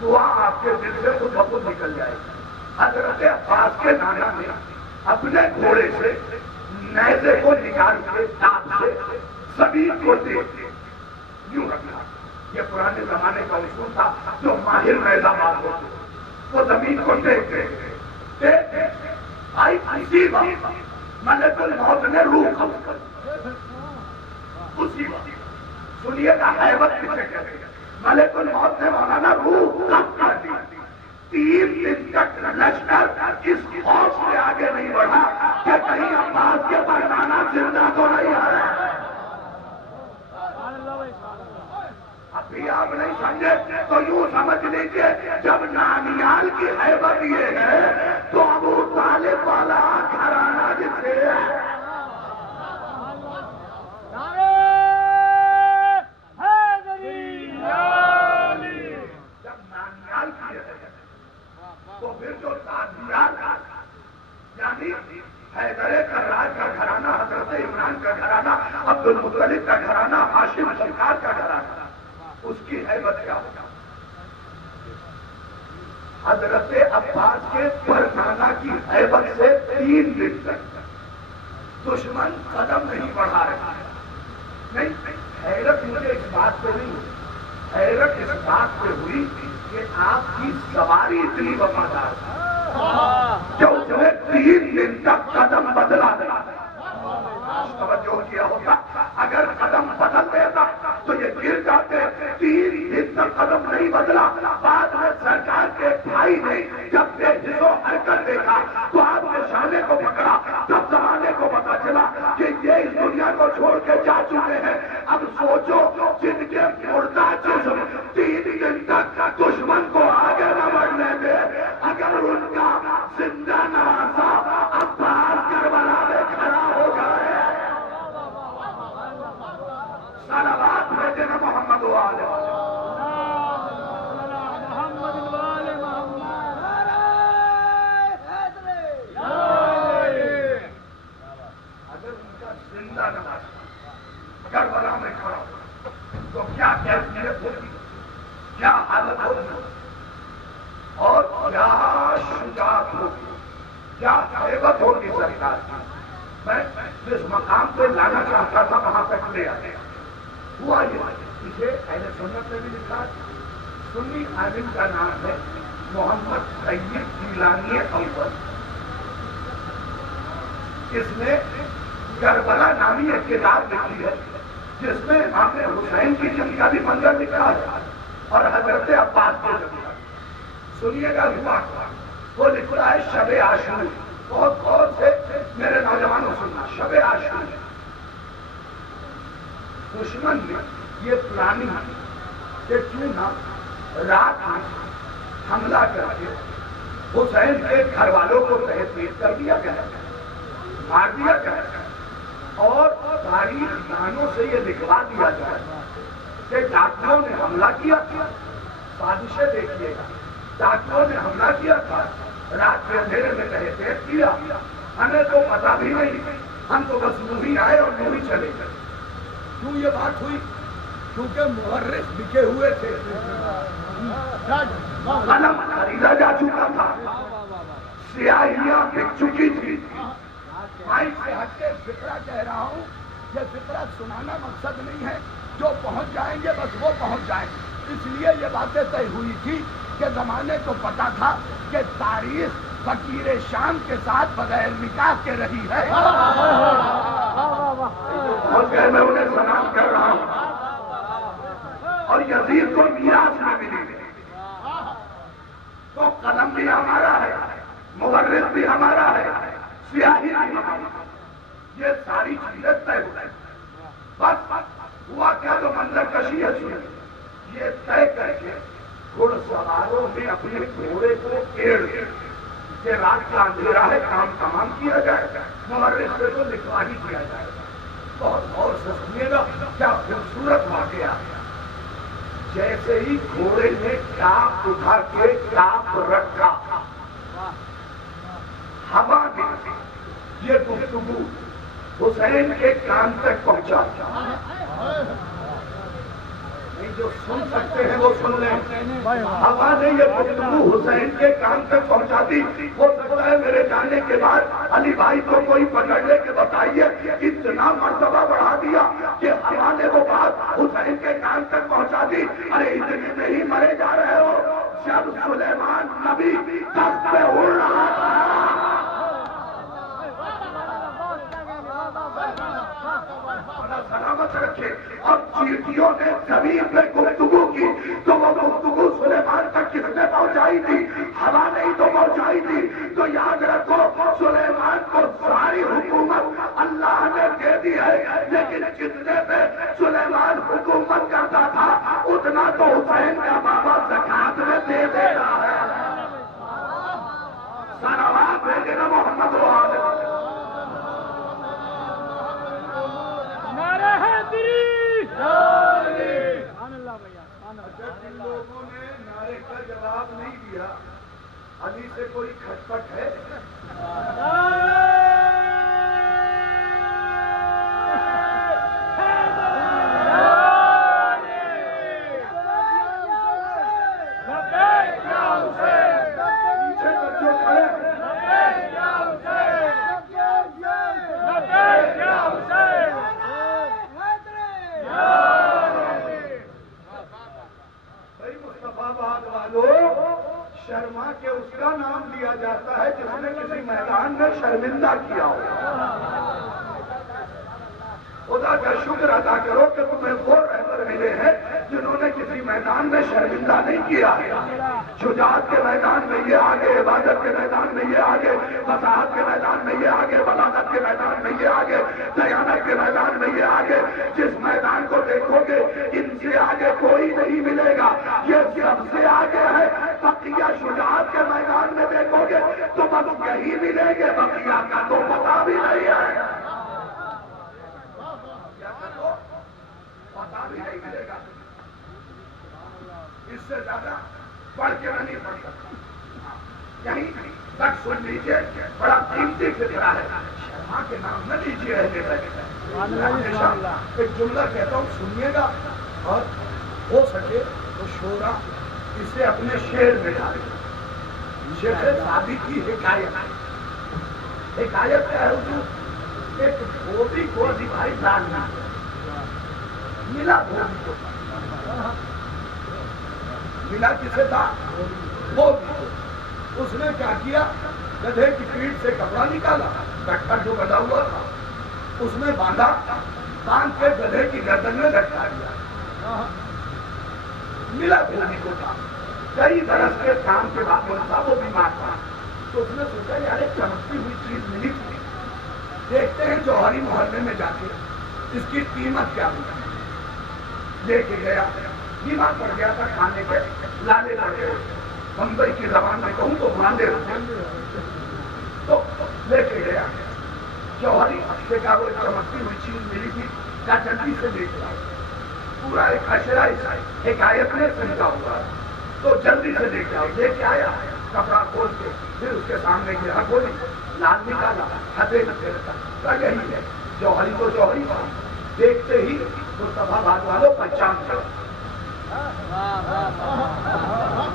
دعا آپ کے دل سے خود بخود نکل جائے گی۔ حضرت عباس کے نانا نے اپنے گھوڑے سے نیزے کو نکال کے دانت سے زمین کو دیکھ یوں رکھا۔ یہ پرانے زمانے کا اصول تھا، جو ماہر نیزہ باز ہوتے وہ زمین کو دیکھتے آئی اسی وقت ملک الموت نے روح قبض کر اسی وقت سنیے گا حیبت کسے کہتے ہیں۔ ملک الموت نے مولانا روح قبض کر دی۔ 3 دن تک لشکر اس خوف سے آگے نہیں بڑھا کہ کہیں عباس کے پروانہ زندہ تو نہیں آ رہا۔ ابھی آپ نہیں سمجھے تو یوں سمجھ لیجیے جب نانیال کی حیبت یہ ہے تو ابو طالب والا گھرانہ جسے جب نانیال کی ہے تو پھر جو تاجیال یعنی حیدر کرراج کا گھرانہ، حضرت عمران کا گھرانہ، عبد المطلب کا گھرانہ، ہاشم سرکار کا گھرانہ، اس کی حیبت کیا ہوگا؟ حضرت عباس کے پرنانہ کی حیبت سے 3 دن تک دشمن قدم نہیں بڑھا رہا ہے۔ نہیں، حیرت مجھے اس بات پہ نہیں ہوئی، حیرت اس بات پہ ہوئی کہ آپ کی سواری اتنی وفادار کہ اس نے 3 دن تک قدم بدلا دیا۔ توجہ کیا ہوگا، اگر قدم بدل دیتا تو یہ گر جاتے۔ 3 دن تک قدم نہیں بدلا۔ بعد میں سرکار کے بھائی نے جب بے حس و حرکت دیکھا تو آپ نے شانے کو پکڑا۔ تب زمانے کو پتا چلا کہ یہ اس دنیا کو چھوڑ کے جا چکے ہیں۔ اب سوچو جن کے مردہ جسم 3 دن تک دشمن کو آگے نہ بڑھنے دے، اگر ان کا زندہ نواسا عباس کربلا میں کھڑا ہو جائے، صلوات بھیجے نا محمد والے اگر ان کا زندہ نواسا کربلا میں کھڑا ہو تو کیا کیفیت ہوگی، کیا حالت ہوگی اور کیا شجاعت ہوگی، کیا ہیبت ہوگی سرکار کی۔ میں جس مقام پہ لانا چاہتا تھا وہاں تک لے آیا۔ ہوا یہ اسے اہل سنت نے بھی لکھا، سنی عالم کا نام ہے محمد سید گیلانی اول۔ اس نے کربلا نامی ایک کتاب لکھی ہے جس میں امام حسین کی جنگ کا بھی منظر لکھا ہے اور حضرت عباس کی جنگ کا۔ سنیے گا ہوا وہ لکھا ہے شب عاشور۔ بہت غور سے میرے نوجوانوں سننا، شب عاشور دشمن نے یہ پلاننگ کہ کیوں نہ رات میں حملہ کر کے حسین کے گھر والوں کو تحقیق کر دیا گیا، مار دیا گیا اور تاریخ دانوں سے یہ لکھوا دیا جائے کہ ڈاکٹروں نے حملہ کیا تھا۔ سازشیں دیکھیے گا، ڈاکٹروں نے حملہ کیا تھا، رات کے اندھیرے میں تحقیق کیا، ہمیں تو پتا بھی نہیں، ہم تو بس یوں ہی آئے اور یوں ہی چلے گئے۔ کیوں یہ بات ہوئی؟ کیونکہ مورخ بکے ہوئے تھے، قلم خریدا جا چکا تھا، سیاہیاں بک چکی تھی۔ مائک سے ہٹ کے فقرہ کہہ رہا ہوں، یہ فقرہ سنانا مقصد نہیں ہے، جو پہنچ جائیں گے بس وہ پہنچ جائیں گے۔ اس لیے یہ باتیں طے ہوئی تھی کہ زمانے کو پتا تھا کہ تاریخ فقیر شام کے ساتھ بغیر نکاح کے رہی ہے۔ میں انہیں سلام کر رہا ہوں اور یزید کو میراث میں ملی تو قلم بھی ہمارا ہے، مورخ بھی ہمارا ہے، سیاہی بھی ہمارا ہے، یہ ساری چیزیں طے ہو گئی۔ بس ہوا کیا جو منظر کشی ہے یہ طے کر کے گھڑ سواروں نے اپنے گھوڑے کو ایڑ دیا کہ رات کا اندھیرا ہے، کام تمام کیا جائے گا، مورخ سے تو لکھوا ہی کیا جائے گا۔ بہت غور سے سنیے گا، کیا خوبصورت واقعہ ہے۔ جیسے ہی گھوڑے نے ٹاپ اٹھا کے ٹاپ رکھا، ہوا میں یہ گفتگو حسین کے کان تک پہنچا۔ جو سن سکتے ہیں وہ سن لیں، ہوا نے یہ گفتگو حسین کے کان تک پہنچا دی. ہو سکتا ہے میرے جانے کے بعد علی بھائی کو کوئی پکڑ لے کے بتائیے اتنا مرتبہ بڑھا دیا کہ ہوا نے وہ بات حسین کے کان تک پہنچا دی. ارے اتنے میں ہی مرے جا رہے ہو جب سلیمان نبی تخت پہ اڑ رہا تھا. سلامت رکھے. اور چیٹیوں نے زمین پہ گفتگو کی تو وہ گفتگو سلیمان تک کس نے پہنچائی تھی؟ ہوا نے ہی تو پہنچائی تھی. تو یاد رکھو سلیمان کو ساری حکومت اللہ نے دے دی ہے, لیکن جتنے پہ سلیمان حکومت کرتا تھا اتنا تو حسین کا بابا زکات میں دے دیتا ہے. صلوات بھیجے نا محمد والے. جن لوگوں نے نعرے کا جواب نہیں دیا علی سے کوئی کھٹپٹ ہے؟ شرما کے اس کا نام لیا جاتا ہے جس نے کسی میدان میں شرمندہ کیا ہو. خدا کا شکر ادا کرو کہ تمہیں وہ رہبر ملے ہیں جنہوں نے کسی میدان میں شرمندہ نہیں کیا ہے. شجاعت کے میدان میں یہ آگے, عبادت کے میدان میں یہ آگے, وضاحت کے میدان میں یہ آگے, بلاغت کے میدان میں یہ آگے, دیانت کے میدان میں یہ آگے. جس میدان کو دیکھو گے ان سے آگے کوئی نہیں ملے گا, یہ سب سے آگے ہے. بقیہ شجاعت کے میدان میں دیکھو گے تو بس یہی ملیں گے, بقیہ کا تو پتا بھی نہیں ہے. پتا بھی نہیں ملے گا. اس سے زیادہ پڑھ کے نہیں پڑھ سکتا. یہیں تک سن لیجیے, بڑا قیمتی فکرہ ہے. شرما کے نام نہ لیجیے ہمیشہ. ایک جملہ کہتا ہوں سنیے گا, اور ہو سکے تو شورا اسے اپنے شعر میں ڈالے. شیخ سادی کی حکایت ہے حضور. ایک دھوبی کو دکھائی ڈالنا ملا, دھوبی کو ملا کسے تھا؟ دھوبی کو. اس نے کیا کیا؟ گدھے کی پیٹھ سے کپڑا نکالا, گٹھر جو بندھا ہوا تھا اس میں باندھا, باندھ کے گدھے کی گردن میں لٹکا دیا. ملا دھوبی کو تھا. کئی برس کے کام کے بعد وہ بیمار تھا تو اس نے سوچا یار ایک چمکتی ہوئی چیز ملی تھی, دیکھتے ہیں جوہری محلے میں جا کے اس کی قیمت کیا ہوتی ہے. لے کے گیا, بیمار پڑ گیا تھا, کھانے کے لالے لگے, بمبئی کی زبان میں کہوں تو باندھے ہوتے, تو لے کے گیا. جوہری اکشے کا وہ چمکتی ہوئی چیز ملی تھی, کیا جلدی سے دیکھ رہا. پورا ایک اشرا حکایت نے سمجھا ہوا, تو جلدی سے دیکھ رہا. لے کے آیا, کپڑا کھول کے پھر اس کے سامنے گرا, کھولی, لال نکالا, ہتھے نکلے کا یہی ہے. جوہری تو جوہری تھا, دیکھتے ہی مصطفیٰ باد والوں پہچان کر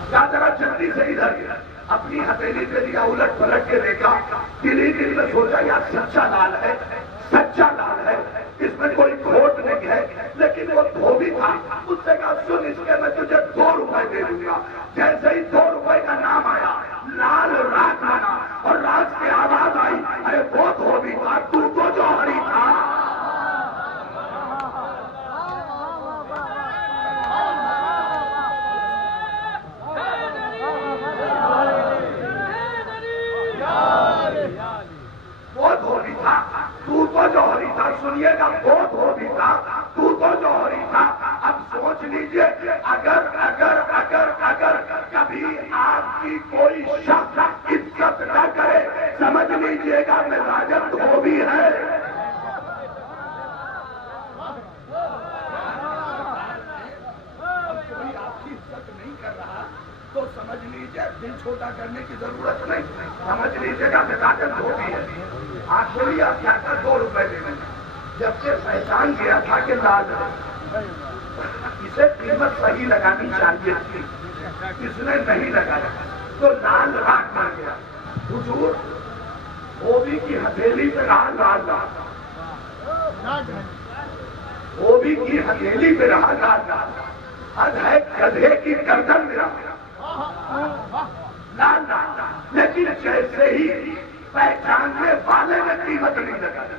کیا ذرا جلدی سے ادھر گیا, اپنی ہتھیلی پہ دیا, الٹ پلٹ کے دیکھا, دل میں سوچا یار سچا لال ہے, سچا لال ہے, اس میں کوئی کھوٹ نہیں ہے. لیکن وہ دھوبی تھا, اس سے کہا سن اس کے میں تجھے 2 روپے دے دوں گا. جیسے ہی 2 روپے کا نام آیا, لال راگ بنا اور راگ کی آواز آئی, ارے وہ دھوبی تھا, تو جوہری تھا. جوہری تھا, سنیے گا, وہ دھوبی تھا, تو جوہری تھا. اب سوچ لیجئے اگر اگر اگر اگر کبھی آپ کی کوئی شخص عزت نہ کرے, سمجھ لیجئے گا مزاجت دھوبی ہے. کوئی آپ کی عزت نہیں کر رہا تو سمجھ لیجئے دل چھوٹا کرنے کی ضرورت نہیں, سمجھ لیجئے گا مزاجت دھوبی ہے. آپ بولیے آپ کیا کر 2 روپے دے دیں, جب سے پہچان گیا تھا کہ لال ہے. اسے قیمت صحیح لگانی چاہیے تھی، اس نے نہیں لگایا تو لال راکھ مر گیا۔ حضور دھوبی کی ہتھیلی پہ رہا لال راکھ، دھوبی کی ہتھیلی پہ رہا لال راکھ، حد ہے گدھے کی گردن میں رہا لال راکھ، لیکن جیسے ہی پہچاننے والے نے قیمت نہیں لگایا،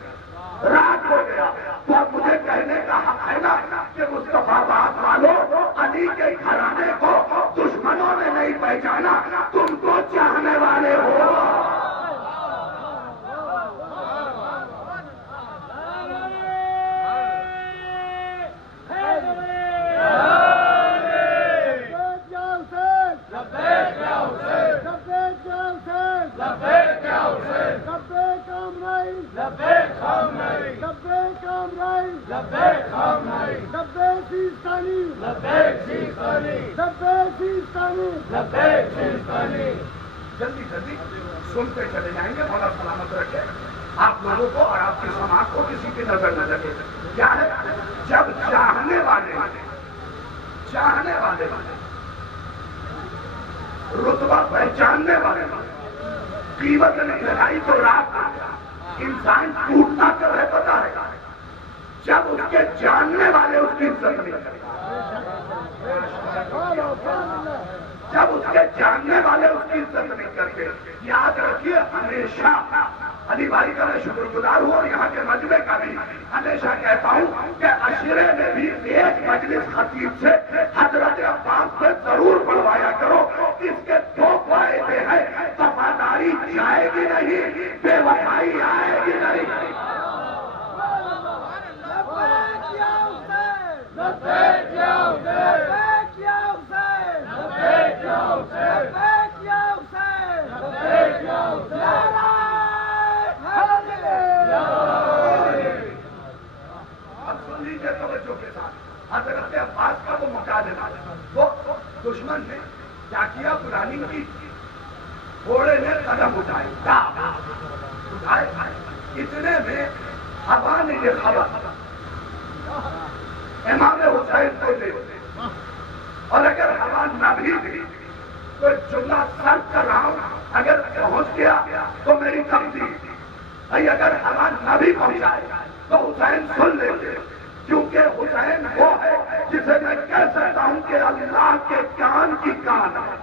راکھ ہو گیا۔ تو اب مجھے کہنے کا حق ہے نا کہ مصطفیٰ بات والوں، علی کے گھرانے کو دشمنوں نے نہیں پہچانا، تم کو چاہنے والے ہو۔ جلدی جلدی سنتے چلے جائیں گے، مولا سلامت رکھے آپ لوگوں کو اور آپ کی سماعت کو کسی کی نظر نہ لگے۔ کیا ہے؟ جب چاہنے والے رتبہ پہچاننے والے قیمت نہیں لگائی تو رات انسان ٹوٹنا کب ہے پتا ہے، جب اس کے جاننے والے اس کی عزت نہیں کریں، جب اس کے جاننے والے اس کی عزت نہیں کرتے۔ یاد رکھیے ہمیشہ، علی بھائی کا میں شکر گزار ہوں اور یہاں کے مجمع کا بھی ہمیشہ کہتا ہوں کہ عشرے میں بھی ایک مجلس خطیب سے حضرت عباس سے ضرور پڑھوایا کرو۔ اس کے دو فائدے ہیں، وفاداری جائے گی نہیں، بے وفائی آئے گی نہیں۔ حضرت عباس کا وہ مقابلہ، وہ دشمن نے کیا کیا؟ پرانی کی گھوڑے نے قدم اٹھائے، اتنے میں ہوا نے یہ خبر امام حسین کو دے، اور اگر ہوا نہ بھی دی تو جملہ سرد کر رہا ہوں، اگر پہنچ گیا تو میری تقدیر، اگر ہوا نہ بھی پہنچائے تو حسین سن لے گے، کیونکہ حسین وہ ہے جسے میں کہہ سکتا ہوں کہ اللہ کے کان کی کان ہے،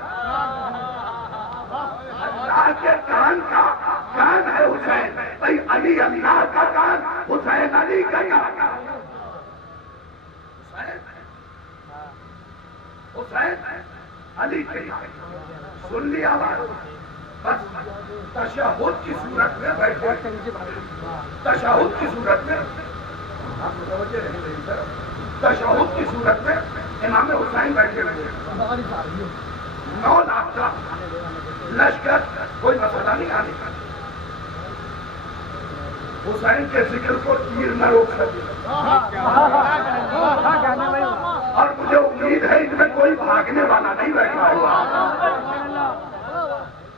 اللہ کے کان کا کان ہے حسین۔ بھائی علی اللہ کا کان، حسین علی کا کان، حسین علی کے کان۔ سن لیا بات؟ بس تشہد کی صورت میں بیٹھے، تشہد کی صورت میں، تشہد کی صورت میں امام حسین بیٹھے ہوئے، 9 لاکھ کا لشکر، کوئی مسئلہ نہیں آنے کا، حسین کے ذکر کو تیر نہ روک سکے، اور مجھے امید ہے اس میں کوئی بھاگنے والا نہیں بیٹھا ہوا،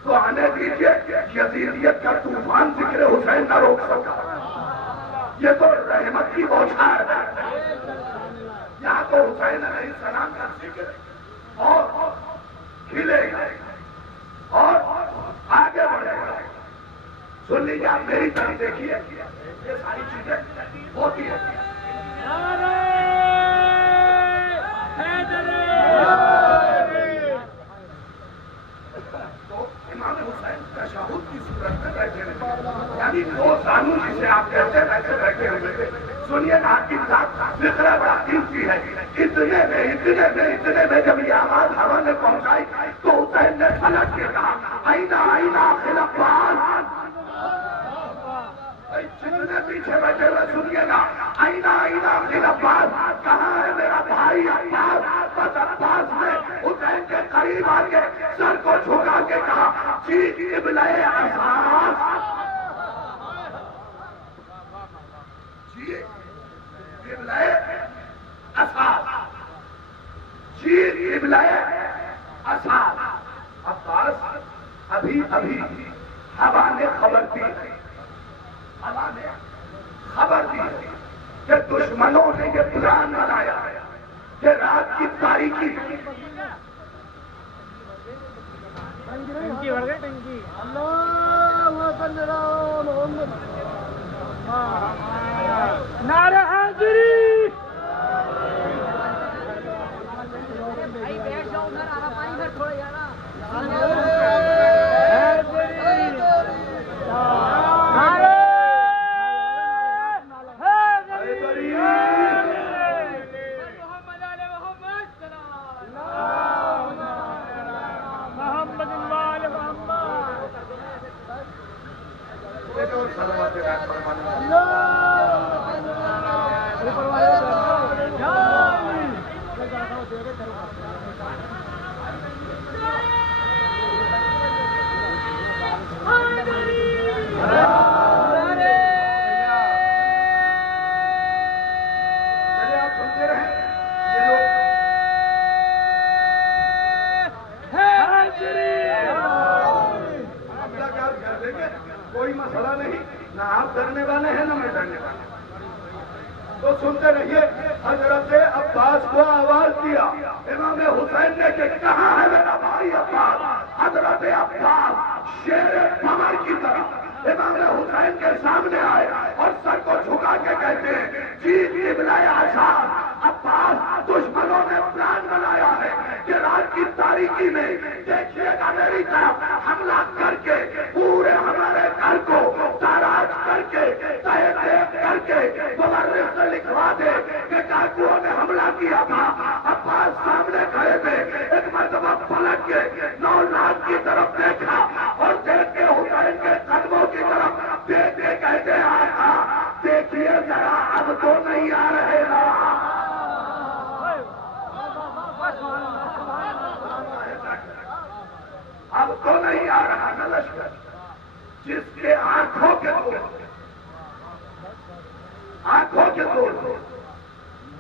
تو آنے دیجیے، یزیدیت کا طوفان ذکر حسین نہ روک سکا، یہ تو رحمت کی بوچھار ہے، یہاں تو حسین علیہ السلام کا ذکر اور کھلے گا اور آگے بڑھے گا۔ سن لیجیے، آپ میری طرف دیکھیے، یہ ساری چیزیں ہوتی ہیں۔ تو امام حسین تشہد کی صورت میں بیٹھے ہوئے، یعنی 2 زانو جسے آپ کہتے ہیں ویسے بیٹھے ہوئے تھے۔ سنیے نا آپ کی ذات ذکر بڑا قیمتی ہے، اتنے میں جب یہ آواز ہوا نے پہنچائی تو حسین نے پلٹ کے کہا، آئینہ آئینہ خلفان، جتنے پیچھے بیٹھے ہوئے سنیے گا، آئینہ آئینہ خلفان، کہاں ہے میرا بھائی عباس؟ بس عباس نے حسین کے قریب آ کے سر کو جھکا کے کہا، جی قبلہ عباس، جی قبلہ عباس، جی قبلہ عباس۔ عباس ابھی ہوا نے خبر دی، ہوا نے خبر دی کہ دشمنوں نے یہ پلان بنایا ہے، کہ رات کی تاریکی نعرہ حاضری کوئی مسئلہ نہیں، نہ آپ ڈرنے والے ہیں نہ میں ڈرنے والا تو سنتے رہیے۔ حضرت عباس کو آواز دیا، امام حسین نے کہ کہاں ہے میرا بھائی عباس؟ حضرت عباس شیر قمر کی طرح امام حسین کے سامنے آئے اور سر کو جھکا کے کہتے ہیں جی قبلہ اعظم عباس، دشمنوں نے پلان بنایا ہے کہ رات کی تاریکی میں دیکھیے گا میری طرف حملہ کر کے پورے ہمارے گھر کو تاراج کر کے تہہ تیب کر کے مورخ سے لکھوا دے کہ ڈاکوؤں نے حملہ کیا تھا۔ عباس سامنے کھڑے تھے، ایک مرتبہ پلٹ کے 9 لاکھ کی طرف دیکھا اور دیکھ کے حسین کے قدموں کی طرف دیکھ کے کہتے آقا دیکھیے ذرا اب تو نہیں آ رہے نا، اب تو نہیں آ رہا نا لشکر، جس کے آنکھوں کے دور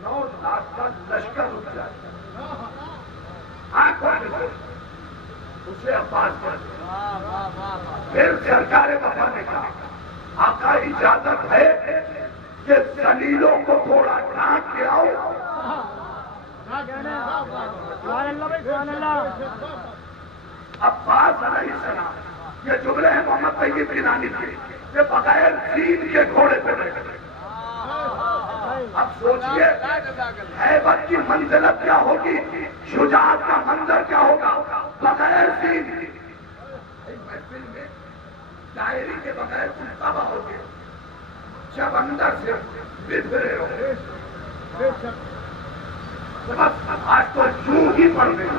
9 لاکھ کا لشکر رک جائے، آنکھوں کے دور اسے عباس کر دیا۔ پھر سرکار وفا نے کہا آقا اجازت ہے کہ ذلیلوں کو تھوڑا ڈانٹ کے آؤ۔ عباس علیہ السلام، یہ جملے ہیں محمد طیب کنانی کے، کہ بغیر دین کے گھوڑے پہ بیٹھے۔ اب سوچئے ہیبت کی منزلت کیا ہوگی، شجاعت کا منظر کیا ہوگا بغیر دین کے۔ محفل میں ڈائری کے بغیر تم تباہ ہو گئے، جب اندر سے بھرے ہو گئے بس آج تو یوں ہی پڑ گئی۔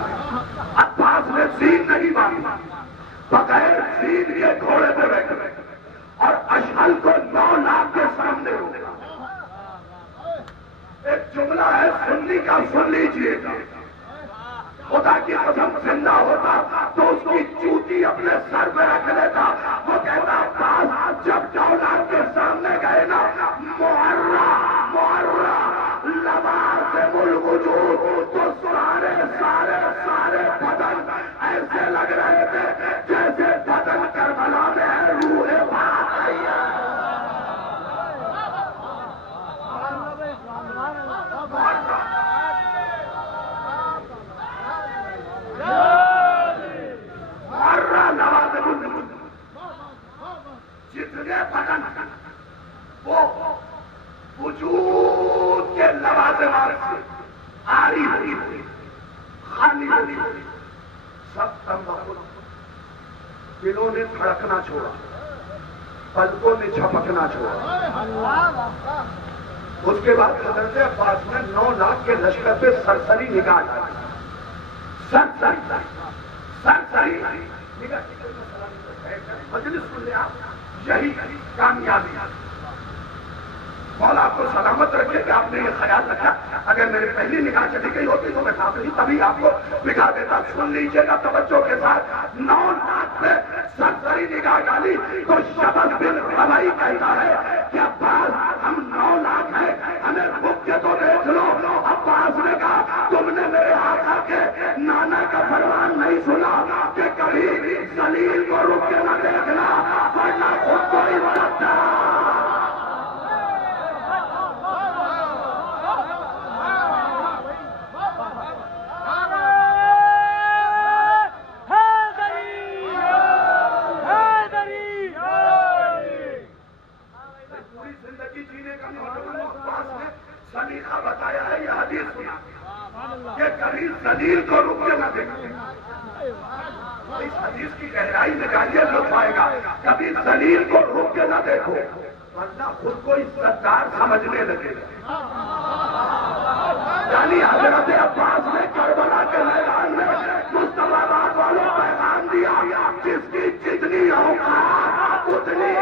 عباس نے سین نہیں مانی، بغیر سین کے گھوڑے پہ بیٹھے اور اشہل کو 9 لاکھ کے سامنے روکا۔ ایک جملہ ہے سنی کا، سن لیجیے گا، خدا کی قسم زندہ ہوتا تو اس کی چوٹی اپنے سر پہ رکھ لیتا۔ وہ کہتا عباس جب 9 لاکھ کے سامنے گئے نا، معرہ لوازم الوجود تو سارے بدن ایسے لگ رہے تھے جیسے بدن کربلا میں ہے، روح پاک آئی ہے۔ جتنے بدن وہ وجود کے لوازمات سے آری ہوئی خالی ہوئی، سب تم دلوں نے دھڑکنا چھوڑا، پلکوں نے جھپکنا چھوڑا۔ اس کے بعد حضرت عباس نے 9 لاکھ کے لشکر پہ سرسری نگاہ ڈالی، سرسری نگاہ۔ مجلس سن لے آپ، یہی کامیابی۔ مولا آپ کو سلامت رکھے کہ آپ نے یہ خیال رکھا، اگر میری پہلی نگاہ چلی گئی ہوتی تو میں سامنے تبھی آپ کو دکھا دیتا۔ سن لیجیے گا توجہ کے ساتھ، 9 لاکھ پہ سرسری نگاہ ڈالی تو شبد بن ربعی کہتا ہے کہ عباس ہم 9 لاکھ ہیں، ہمیں رک کے تو دیکھ لو۔ عباس نے کہا تم نے میرے آقا کے نانا کا فرمان نہیں سنا کہ کبھی ذلیل کو رک کے نہ دیکھنا ورنہ خود کو ہی بڑھتا۔ کے نہ دیکھو. اس حدیث کی گہرائی میں جانیے لطف آئے گا. کبھی ذلیل کو روک کے نہ دیکھو ورنہ خود کو عزتدار سمجھنے لگے گا. یعنی حضرت عباس نے کربلا کے میدان میں مصطفیٰ آباد والوں کو پیغام دیا جس کی جتنی اوقات اتنی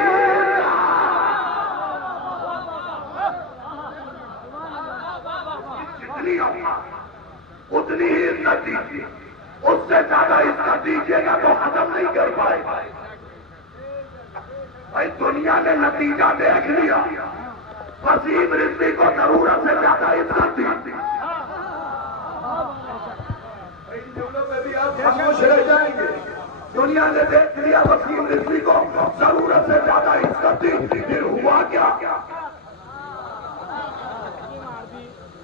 جتنی اوقات اتنی ہی عزت دیجیے. اس سے زیادہ عزت دیجیے گا تو ختم نہیں کر پائے گا. بھائی دنیا نے نتیجہ دیکھ لیا. وسیم رضوی کو ضرورت سے زیادہ عزت دی. آپ خاموش رہ جائیں گے. دنیا نے دیکھ لیا وسیم رضوی کو ضرورت سے زیادہ عزت دی. پھر ہوا کیا؟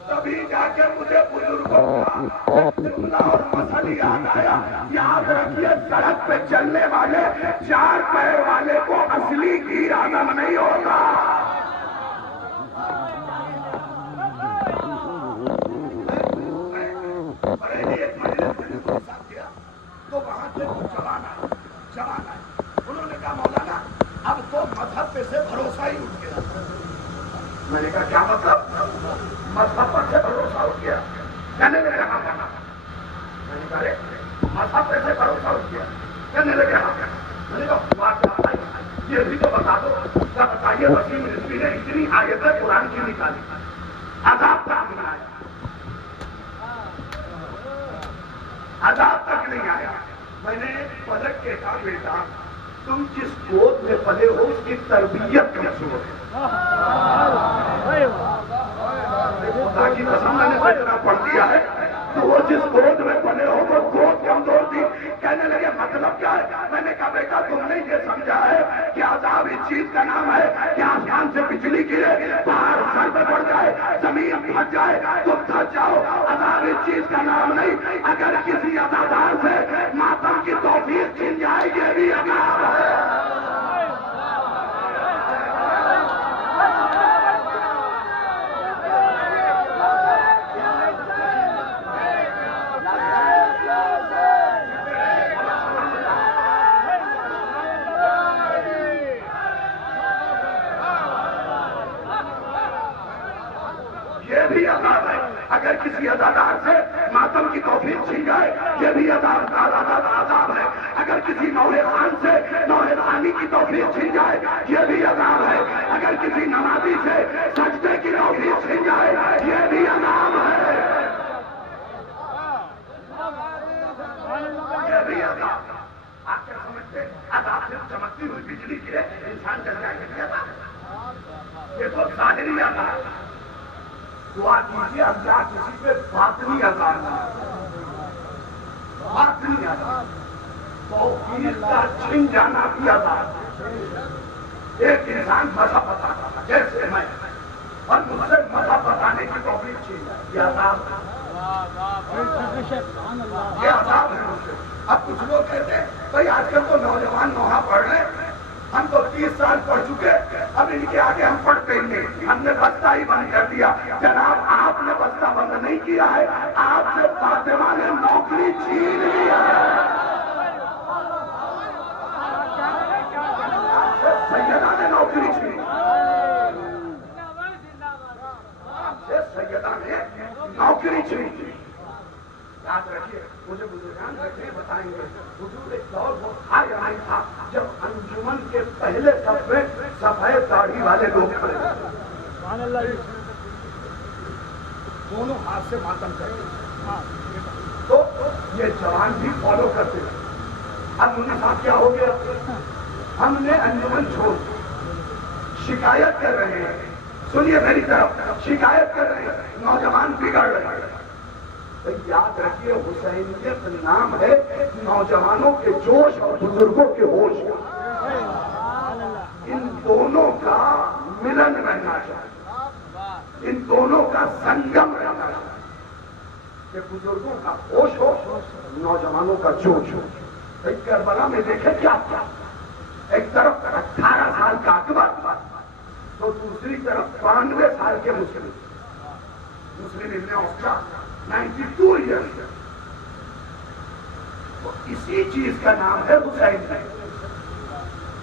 تبھی جا کے مجھے بزرگوں کا جملہ اور مسئلہ یاد آیا. یاد رکھیے سڑک پہ چلنے والے 4 پیر والے کو اصلی گیر آدم نہیں ہوگا. تو وہاں سے جوان آئے. انہوں نے کہا مولانا اب تو مذہب پہ سے بھروسہ ہی اٹھ گیا. میں نے کہا کیا مطلب؟ مذہب پر سے بھروسہ اٹھ گیا. کہنے لگے ہاں. میں نے کہا مذہب پہ سے بھروسہ اٹھ گیا. کہنے لگے ہاں. میں نے کہا یہ بھی تو بتا دو. کیا بتائیے وسیم رضوی نے اتنی آیتیں قرآن کی نکالی عذاب تک نہیں آیا. عذاب تک نہیں آیا. میں نے پلٹ کے کہا بیٹا تم جس گود میں پلے ہو اس کی تربیت کمزور ہے. خدا کی قسم میں نے اتنا پڑھ دیا ہے. تو وہ جس گود میں پلے ہو وہ گود کمزور تھی. کہنے لگے مطلب کیا ہے؟ میں نے کہا بیٹا تم نے یہ سمجھا ہے کہ عذاب اس چیز کا نام ہے کہ آسمان سے بجلی گرے پہاڑ سر پہ پڑ جائے زمین پھٹ جائے تم تھک جاؤ. عذاب اس چیز کا نام نہیں. اگر کسی عزادار سے ماتم کی توفیق چھن جائے یہ بھی عذاب ہے. یہ بھی عذاب ہے. اگر کسی عزادار سے ماتم کی توفیق چھن جائے یہ بھی عذاب ہے. اگر کسی نوحے خان سے نوحے خانی کی توفیق چھن جائے یہ بھی عذاب ہے. اگر کسی نمازی سے سجدے کی توفیق چھن جائے یہ بھی عذاب ہے. یہ بھی عذاب. آپ کیا سمجھتے عذاب سے چمکتی ہوئی بجلی گرے انسان جل جائے گا؟ یہ تو ظاہری عذاب. دعا کیجیے اللہ کسی پہ باطنی عذاب نہ باطنی عذاب. توفیق کا چھن جانا بھی عذاب. ایک انسان مذہب بتاتا تھا جیسے میں اور مجھ سے مذہب بتانے کی توفیق چھین جائے یہ عذاب ہے. یہ عذاب ہے مجھ سے. اب کچھ لوگ کہتے ہیں بھائی آج کل تو نوجوان نوحہ پڑھ رہے ہیں. ہم تو 30 سال پڑھ چکے اب ان کے آگے ہم پڑھتے ہی نہیں. ہم نے بستہ ہی بند کر دیا. جناب آپ نے بستہ بند نہیں کیا ہے. آپ سے فاطمہ نے نوکری چھین لیا ہے. آپ سے سیدہ نے نوکری چھین. آپ سے سیدہ نے نوکری چھین. یاد رکھیے مجھے بزرگان رکھے بتائیں گے حضور ایک دور وہ آئی تھا جب انجمن کے پہلے صف میں سفید داڑھی والے لوگ کھڑے تھے. دونوں ہاتھ سے ماتم کرتے تو یہ جوان بھی فالو کرتے تھے. اب انہیں ساتھ کیا ہو گیا؟ ہم نے انجمن چھوڑ شکایت کر رہے ہیں. سنیے میری طرف شکایت کر رہے ہیں نوجوان بگڑ رہے ہیں. یاد رکھیے حسینیت نام ہے نوجوانوں کے جوش اور بزرگوں کے ہوش کا. ان دونوں کا ملن رہنا چاہیے. ان دونوں کا سنگم رہنا چاہیے کہ بزرگوں کا ہوش ہو نوجوانوں کا جوش ہو. کربلا میں دیکھے کیا تھا. ایک طرف 18 سال کا اکبر تو دوسری طرف 92 سال کے مسلم ابن عفان 92 ایئرس. تو اسی چیز کا نام ہے حسین۔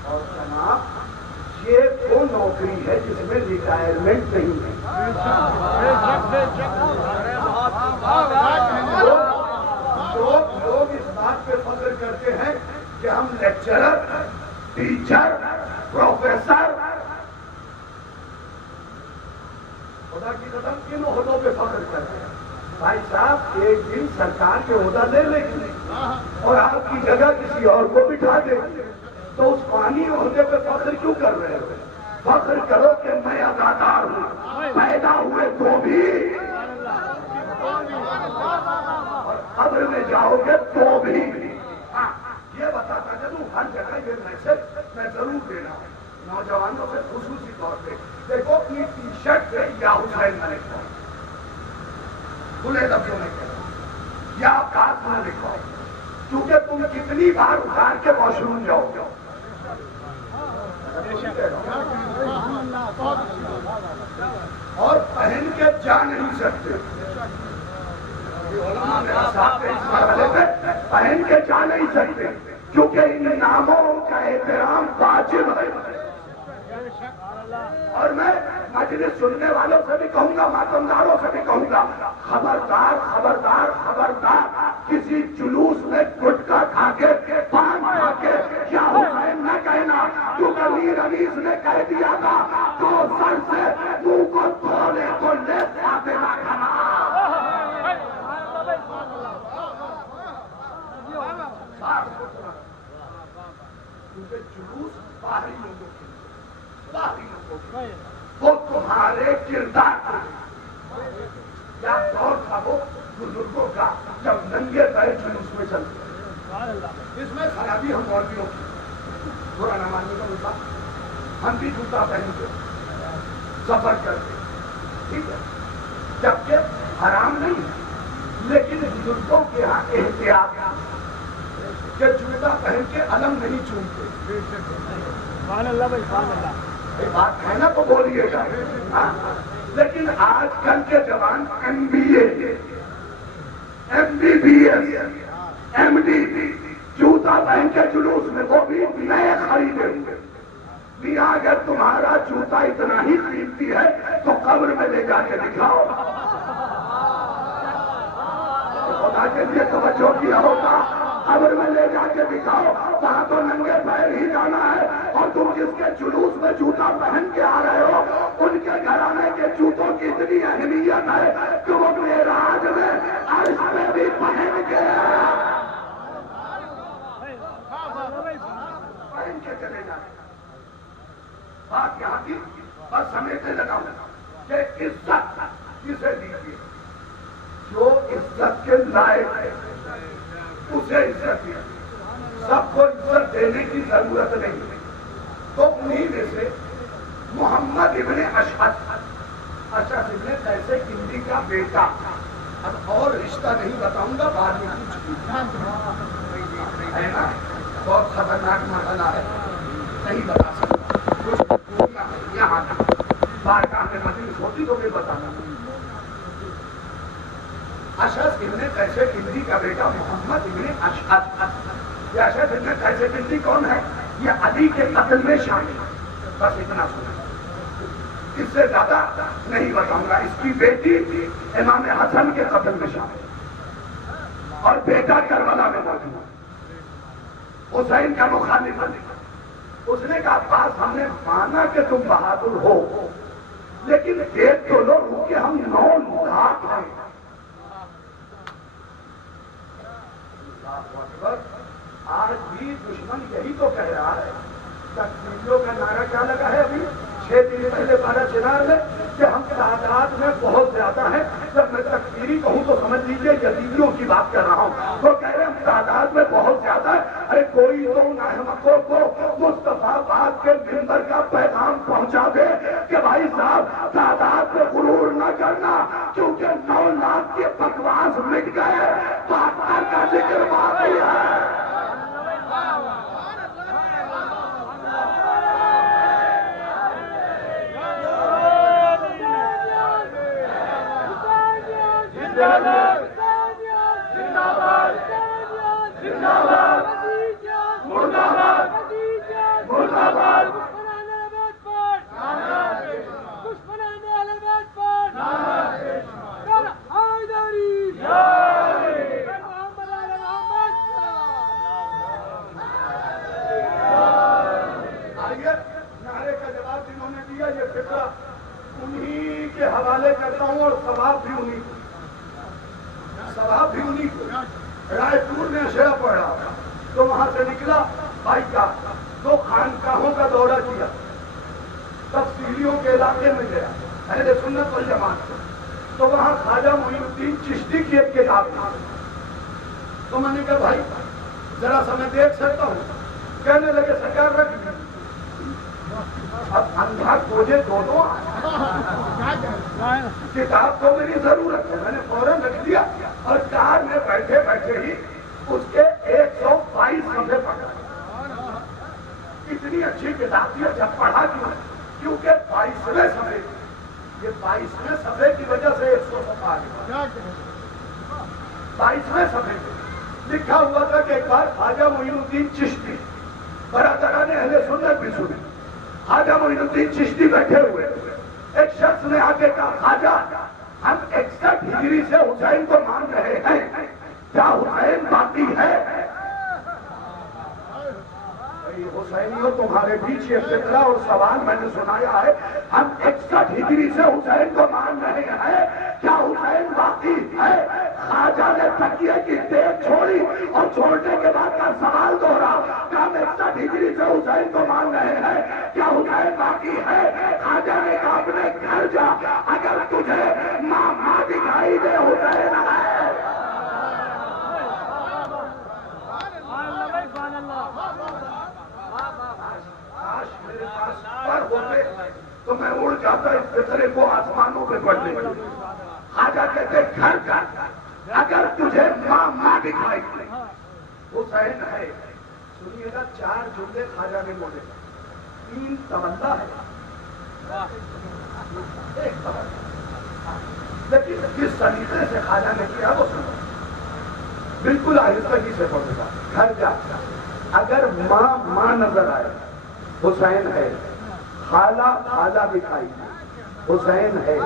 اور جناب یہ وہ نوکری ہے جس میں ریٹائرمنٹ نہیں ہے۔ لوگ اس بات پہ فخر کرتے ہیں کہ ہم لیکچرر، ٹیچر، پروفیسر، خدا کی قسم کن عہدوں پہ فخر کرتے ہیں؟ بھائی صاحب ایک دن سرکار کے عہدہ لے لیں گے اور آپ کی جگہ کسی اور کو بٹھا دیں تو اس فانی عہدے پہ فخر کیوں کر رہے ہو؟ فخر کرو کہ میں اداکار ہوں، پیدا ہوئے تو بھی اور قبر میں جاؤ گے تو بھی۔ ہاں یہ بتاتا چلوں ہر جگہ یہ میسج میں ضرور دینا ہوں نوجوانوں سے، خصوصی طور پہ دیکھو اپنی ٹی شرٹ پہ یا حسین نہ لکھو، کھلے لفظوں میں کہو، یا کاٹ نہ لکھو، کیونکہ تم کتنی بار اتار کے واش روم جاؤ گے اور پہن کے جا نہیں سکتے، پہن کے جا نہیں سکتے کیونکہ ان ناموں کا احترام واجب ہے۔ اور میں مجلس سننے والوں سے بھی کہوں گا، ماتمداروں سے بھی کہوں گا، خبردار خبردار خبردار کسی جلوس میں گٹکا کھا کے، پان کھا کے یا حسین نہ کہنا، کیونکہ میر انیس نے کہہ دیا تھا جو سر سے منہ کو دھولے تو لے فاطمہ کھانا۔ کیونکہ جلوس باہری لوگوں کی، باہری لوگوں کی، وہ تمہارے کردار کا کیا دور تھا وہ بزرگوں کا جب ننگے پیر جلوس میں چلتے۔ اس میں خرابی ہم مولویوں کی، برا نہ ماننے کا مطلب ہم بھی جوتا پہنتے، سفر کرتے، ٹھیک ہے، جبکہ حرام نہیں ہے، لیکن بزرگوں کے یہاں احتیاط کہ جوتا پہن کے علم نہیں چومتے۔ سبحان اللہ بھائی، سبحان اللہ، یہ بات ہے نا تو بولیے گا۔ لیکن آج کل کے جوان M B A, M B B S, M D جوتا پہن کے جلوس میں، وہ بھی نئے خریدے ہوئے۔ میاں اگر تمہارا جوتا اتنا ہی قیمتی ہے تو قبر میں لے جا کے دکھاؤ، خدا کے لیے توجہ کیا ہوگا، قبر میں لے جا کے دکھاؤ، وہاں تو ننگے پیر ہی جانا ہے۔ اور تم جس کے جلوس میں جوتا پہن کے آ رہے ہو، ان کے گھرانے کے جوتوں کی اتنی اہمیت ہے کہ وہ معراج میں عرش میں بھی پہن کے چلے جاتے۔ بات یہاں کی بس سمیٹنے لگا کہ عزت کسے دیجیے، جو عزت کے لائق ہے اسے عزت دیا، سب کو عزت دینے کی ضرورت نہیں۔ تو انہی میں سے محمد ابن اشعث ابن قیس کندی کا بیٹا، اب اور رشتہ نہیں بتاؤں گا، بعد میں کچھ ہے نا، بہت خطرناک مسئلہ ہے، نہیں بتا سکتا، کچھ یہاں بارگاہ میں مجلس ہوتی تو میں بتانا۔ اشعث ابن قیس کندی کا بیٹا محمد ابن اشعث۔ یہ اشعث ابن قیس کندی کون ہے؟ یہ علی کے قتل میں شامل ہے، بس اتنا سنا، اس سے زیادہ نہیں بتاؤں گا۔ اس کی بیٹی امام حسن کے قتل میں شامل ہے اور بیٹا کربلا میں موجود ہے، حسین کا مخالف ہے۔ اس نے کہا پاس ہم نے مانا کہ تم بہادر ہو، لیکن ایک تو لو کہ ہم 9 لاکھ ہیں۔ آج بھی دشمن یہی تو کہہ رہا ہے، تکفیریوں کا نعرہ کیا لگا ہے ابھی 6 دن پہلے 12 چنار میں، کہ ہم تعداد میں بہت زیادہ ہیں۔ جب میں تکفیری کہوں تو سمجھ لیجیے یزیدیوں کی بات کر رہا ہوں۔ وہ کہہ رہے ہم تعداد میں بہت زیادہ ہے، ارے کوئی تو ان احمقوں کو مصطفیٰ باد کے منبر کا پیغام پہنچا دے کہ بھائی صاحب تعداد پہ غرور نہ کرنا، کیونکہ 9 لاکھ کے بکواس مٹ گئے، پاکستان کا ذکر باقی ہے۔ زندہ کے حوالے کرتا ہوں اور ثواب بھی انہیں کو رائے پور میں اشرا پڑ رہا تھا تو وہاں سے نکلا بھائی کا 2 خانقاہوں کا دورہ کیا، تفصیلیوں کے علاقے میں گیا اہل سنت والجماعت سے، تو وہاں خواجہ معین الدین چشتی کی ایک کتاب تھی، تو میں نے کہا بھائی ذرا سا میں دیکھ سکتا ہوں؟ کہنے لگے سرکار رکھ دی۔ اب اندھا کوجے دونوں کتاب کو میری ضرورت ہے، میں نے فوراً رکھ دیا اور کار میں بیٹھے بیٹھے ہی اس کے 122 صفحے پکڑا۔ اتنی اچھی کتاب تھی، جب پڑھا کیونکہ 22ویں صفحے، یہ 22ویں صفحے کی وجہ سے 100 صفحہ آگے 22ویں صفحے میں لکھا ہوا تھا کہ ایک بار خواجہ معین الدین چشتی، برادران اہل سنت بھی سنی، خواجہ معین الدین چشتی بیٹھے ہوئے، ایک شخص نے آگے کہا خواجہ ہم 61 ہجری سے حسین کو مان رہے ہیں، کیا حسین باقی ہے؟ حسینیوں تمہارے بیچ یہ فکرہ اور سوال میں نے سنایا ہے، ہم 61 ہجری سے حسین کو مان رہے ہیں، کیا حسین باقی ہے؟ خواجہ نے تکیے کی ٹیپ چھوڑی اور چھوڑنے کے بعد کا سوال دوہرا کہ ہم 61 ہجری سے حسین کو مان رہے ہیں، کیا حسین باقی ہے؟ خواجہ نے کہا اپنے گھر جا، اگر تجھے ماں دکھائی دے حسین ہے۔ میرے پاس پر ہوتے تو میں اڑ جاتا اس فطرے کو آسمانوں پہ پڑھنے کے لیے۔ خواجہ کہتے گھر جا، اگر تجھے ماں دکھائی دے حسین ہے۔ سنیے گا 4 جملے خواجہ نے بولے، 3 تمنا ہے، ایک تمنا، لیکن جس طریقے سے خواجہ نے کیا وہ سنو، بالکل آہستگی سے پڑھے گا۔ گھر جا، اگر ماں نظر آئے حسین ہے، خالہ دکھائی دے حسین ہے،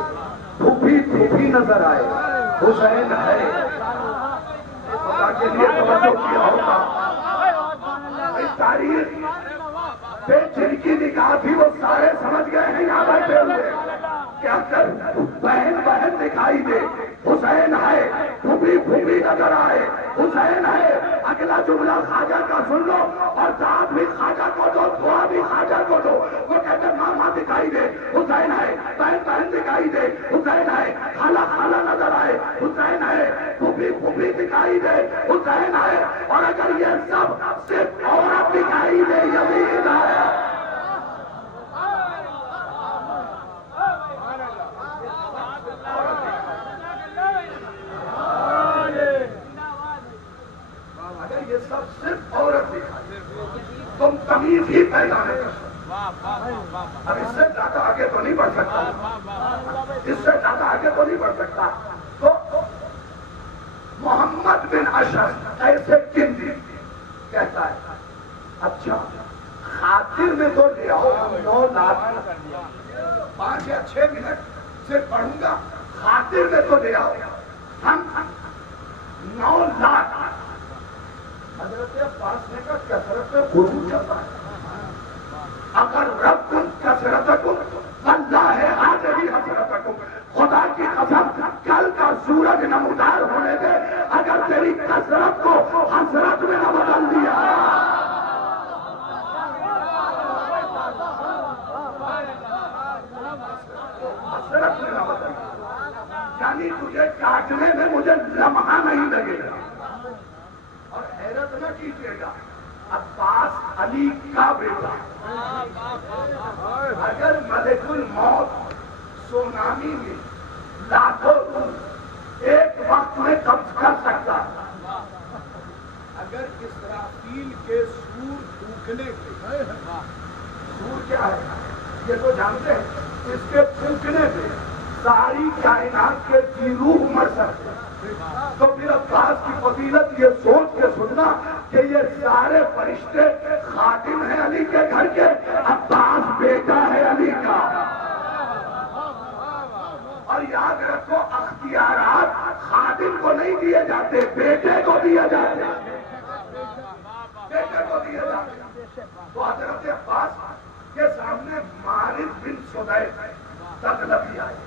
پھوپھی نظر آئے حسین ہے۔ خدا کے لیے توجہ کیا ہوگا، تاریخ پہ جن کی نگاہ تھی وہ سارے سمجھ گئے ہیں یہاں بیٹھے ہوئے کہ اگر بہن دکھائی دے حسین ہے، پھوپھی نظر آئے حسین ہے۔ اگلا جملہ خواجہ کا سن لو اور دعوت بھی خواجہ کو دو، دعا بھی خواجہ کو دو۔ وہ کہتے ماں دکھائی دے حسین ہے، بہن دکھائی دے حسین ہے، خالہ نظر آئے حسین ہے، پھوپھی دکھائی دے حسین ہے، اور اگر یہ سب صرف عورت دکھائی دے یزید ہے۔ اگر یہ سب صرف عورت دکھائی تم تمیز ہی پیدا نہیں کر سکتے۔ اب اس سے زیادہ آگے تو نہیں بڑھ سکتا، اس سے زیادہ آگے تو نہیں بڑھ سکتا۔ تو محمد بن اشرف ایسے کندی کہتا ہے اچھا خاطر میں تو لے آؤ 9 لاکھ، 5 یا 6 منٹ سے پڑھوں گا، خاطر میں تو لے آؤ ہم 9 لاکھ۔ حضرت عباس نے کہا کثرت میں غرور چلتا ہے، اگر رب کثرتکم اللہ حاضری حضرتکم، خدا کی قسم کل کا سورج نمودار ہونے دے اگر تیری کثرت کو حسرت میں نہ بدل دیا۔ حسرت میں نہ بدل دیا یعنی تجھے کاٹنے میں مجھے لمحہ نہیں لگے گا۔ اور حیرت نہ کیجیے گا، عباس علی کا بیٹا، اگر ملک الموت سونامی میں لاکھوں ایک وقت میں قبض کر سکتا، اگر اسرافیل کے سور پھونکنے پہ، سور کیا ہے یہ تو جانتے ہیں، اس کے پھونکنے پہ ساری کائنات کے روح مر سکتے، تو پھر عباس کی فضیلت یہ سوچ کے سننا کہ یہ سارے فرشتے خادم ہیں علی کے گھر کے، عباس بیٹا ہے علی کا۔ اور یاد رکھو اختیارات خادم کو نہیں دیے جاتے، بیٹے کو دیے جاتے، بیٹے کو دیے جاتے۔ تو حضرت عباس کے سامنے مارد بن سدید تغلبی آئے،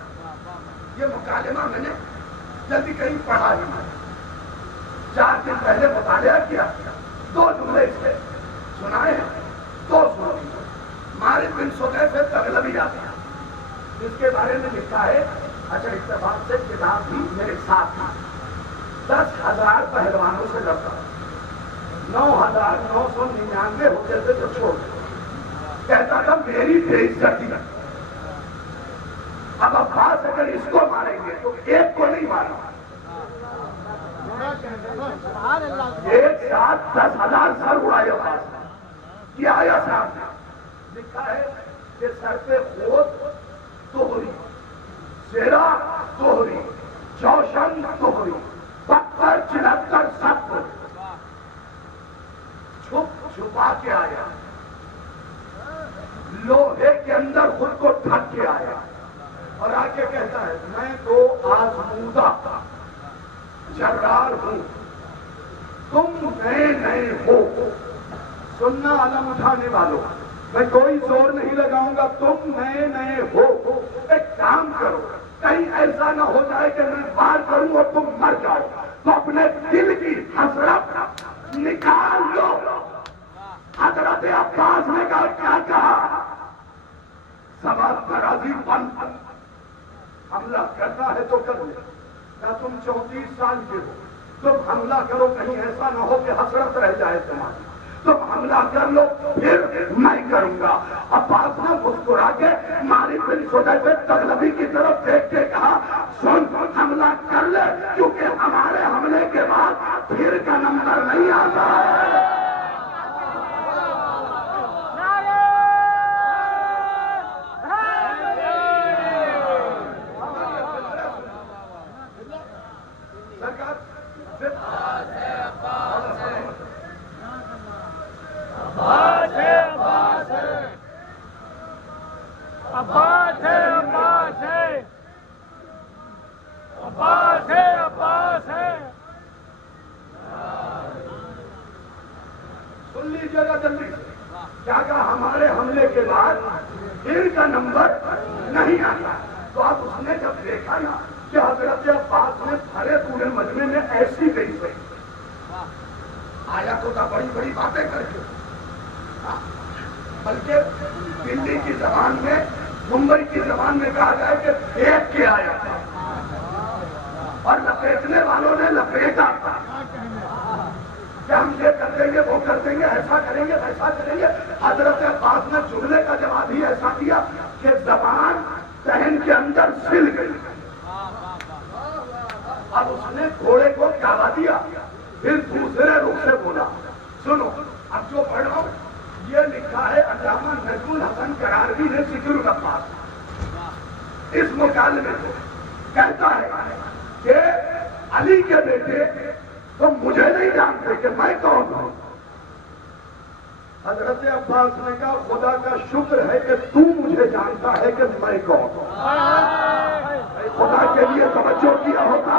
پڑھا ہی نہیں. 4 دن پہلے مطالعہ کیا, 2 جملے اس کے سنائے ہیں, 2 سنو. مالک بن سدیس تغلبی آتے ہیں, اس کے بارے میں لکھا ہے. اچھا, اتفاق سے کتاب بھی میرے ساتھ تھی. 10,000 پہلوانوں سے لڑتا, 9,999 ہوتے تھے تو چھوڑ دیا. کہتا تھا میری بے عزتی. اب عباس اگر اس کو ماریں گے تو ایک کو نہیں مارا, ایک ساتھ 10,000 سر اڑائے. عباس یہ آیا صاحب نے لکھا ہے کہ سر پہ خود توہری, زیرہ توہری, جوشن توہری, پتھر 74 سب کو چھپ چھپا کے آیا, لوہے کے اندر خود کو ڈھک کے آیا اور آ کے کہتا ہے میں تو آزمودہ جرار ہوں, تم نئے نئے ہو. سننا علم اٹھانے والوں, میں کوئی زور نہیں لگاؤں گا, تم نئے نئے ہو. ایک کام کرو, کہیں ایسا نہ ہو جائے کہ میں وار کروں اور تم مر جاؤ, تو اپنے دل کی حسرت نکال لو. حضرت عباس نے کہا سوال ترازی بند, حملہ کرنا ہے تو کر لے. کیا تم 34 سال کے ہو, تم حملہ کرو, کہیں ایسا نہ ہو کہ حسرت رہ جائے تمہاری. تم حملہ کر لو پھر میں کروں گا. عباس نے مسکرا کے مالک بن سدیس تغلبی کی طرف دیکھ کے کہا سن, حملہ کر لے, کیونکہ ہمارے حملے کے بعد پھر کا نمبر نہیں آتا ہے. سن لیجیے گا جلدی سے, کیا کہا ہمارے حملے کے بعد پھر کا نمبر نہیں آتا. تو اب اس نے جب دیکھا نا کہ حضرت عباس نے بھرے پورے مجمع میں ایسی گئی آیا تو تھا بڑی بڑی باتیں کر کے, بلکہ دلی کی زبان میں, ممبئی کی زبان میں کہا جائے کہ پھینک کے آیا تھا, اور لپیٹنے والوں نے لپیٹا تھا کہ ہم یہ کر دیں گے, وہ کر دیں گے, ایسا کریں گے, ویسا کریں گے. حضرت عباس نے جملے کا جواب ہی ایسا دیا کہ زبان ذہن کے اندر سل گئی. اب اس نے گھوڑے کو چالا دیا, پھر دوسرے رخ سے بولا سنو, اب جو پڑھ رہا ہوں یہ لکھا ہے علامہ نجم الحسن قراروی نے ذکر العباس اس مکالمے کو. کہتا ہے کہ علی کے بیٹے تم مجھے نہیں جانتے کہ میں کون ہوں. حضرت عباس نے کہا خدا کا شکر ہے کہ تو مجھے جانتا ہے کہ میں کون ہوں. خدا کے لیے توجہ کیا ہوتا.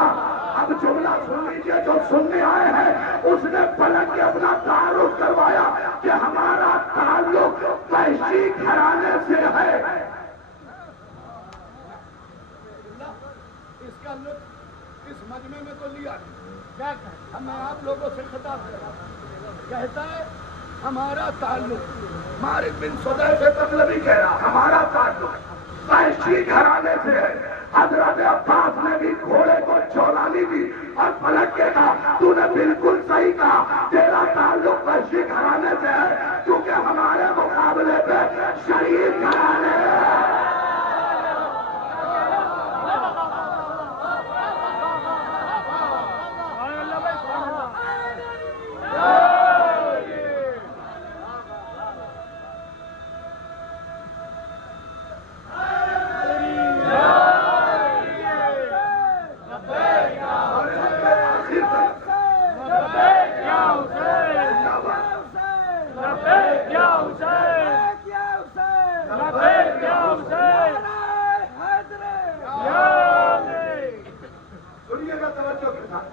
اب جملہ سن لیجیے جو سننے آئے ہیں. اس نے پلٹ کے اپنا تعارف کروایا کہ ہمارا تعلق قریشی گھرانے سے ہے. اس کا لطف اس مجمع میں تو لیا کیا ہمیں آپ لوگوں سے خطاب کہتا ہے ہمارا تعلق مالک بن سدیس تغلبی کہہ رہا ہمارا تعلق قریشی گھرانے سے ہے. حضرت عباس نے بھی گھوڑے کو چولانی دی اور پلٹ کے کہا تو نے بالکل صحیح کہا, تیرا تعلق قریشی گھرانے سے ہے کیونکہ ہمارے مقابلے پہ شریف گھرانے ہیں.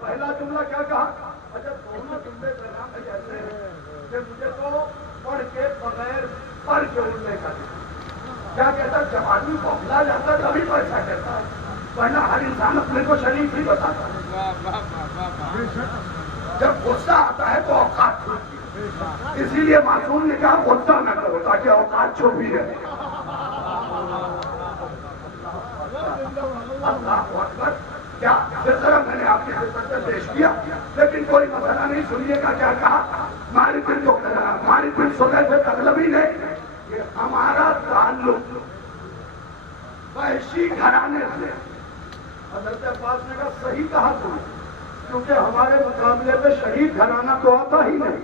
پہلا جملہ کیا کہا؟ اچھا دونوں جملے ایسے ہیں کہ مجھے تو پڑھ کے بغیر پڑھ کے اڑنے کا کیا کہتا جب آدمی بوکھلا جاتا تبھی پیسہ کہتا ہے, ورنہ ہر انسان اپنے کو شریف ہی بتاتا ہے. جب غصہ آتا ہے تو اوقات چھوٹتی ہے، اسی لیے معصوم نے کہا غصہ نہ کرو تاکہ اوقات چھپی رہے۔ اللہ اکبر، کیا سلسلہ میں نے آپ کی خدمت میں پیش کیا، لیکن کوئی مسئلہ نہیں۔ سنیے گا کیا کہا مالک بن سلیف تغلبی نے کہ ہمارا تعلق وحشی گھرانے سے۔ حضرت عباس نے کہا صحیح کہا تم، کیونکہ ہمارے مقابلے میں شہید گھرانہ تو آتا ہی نہیں۔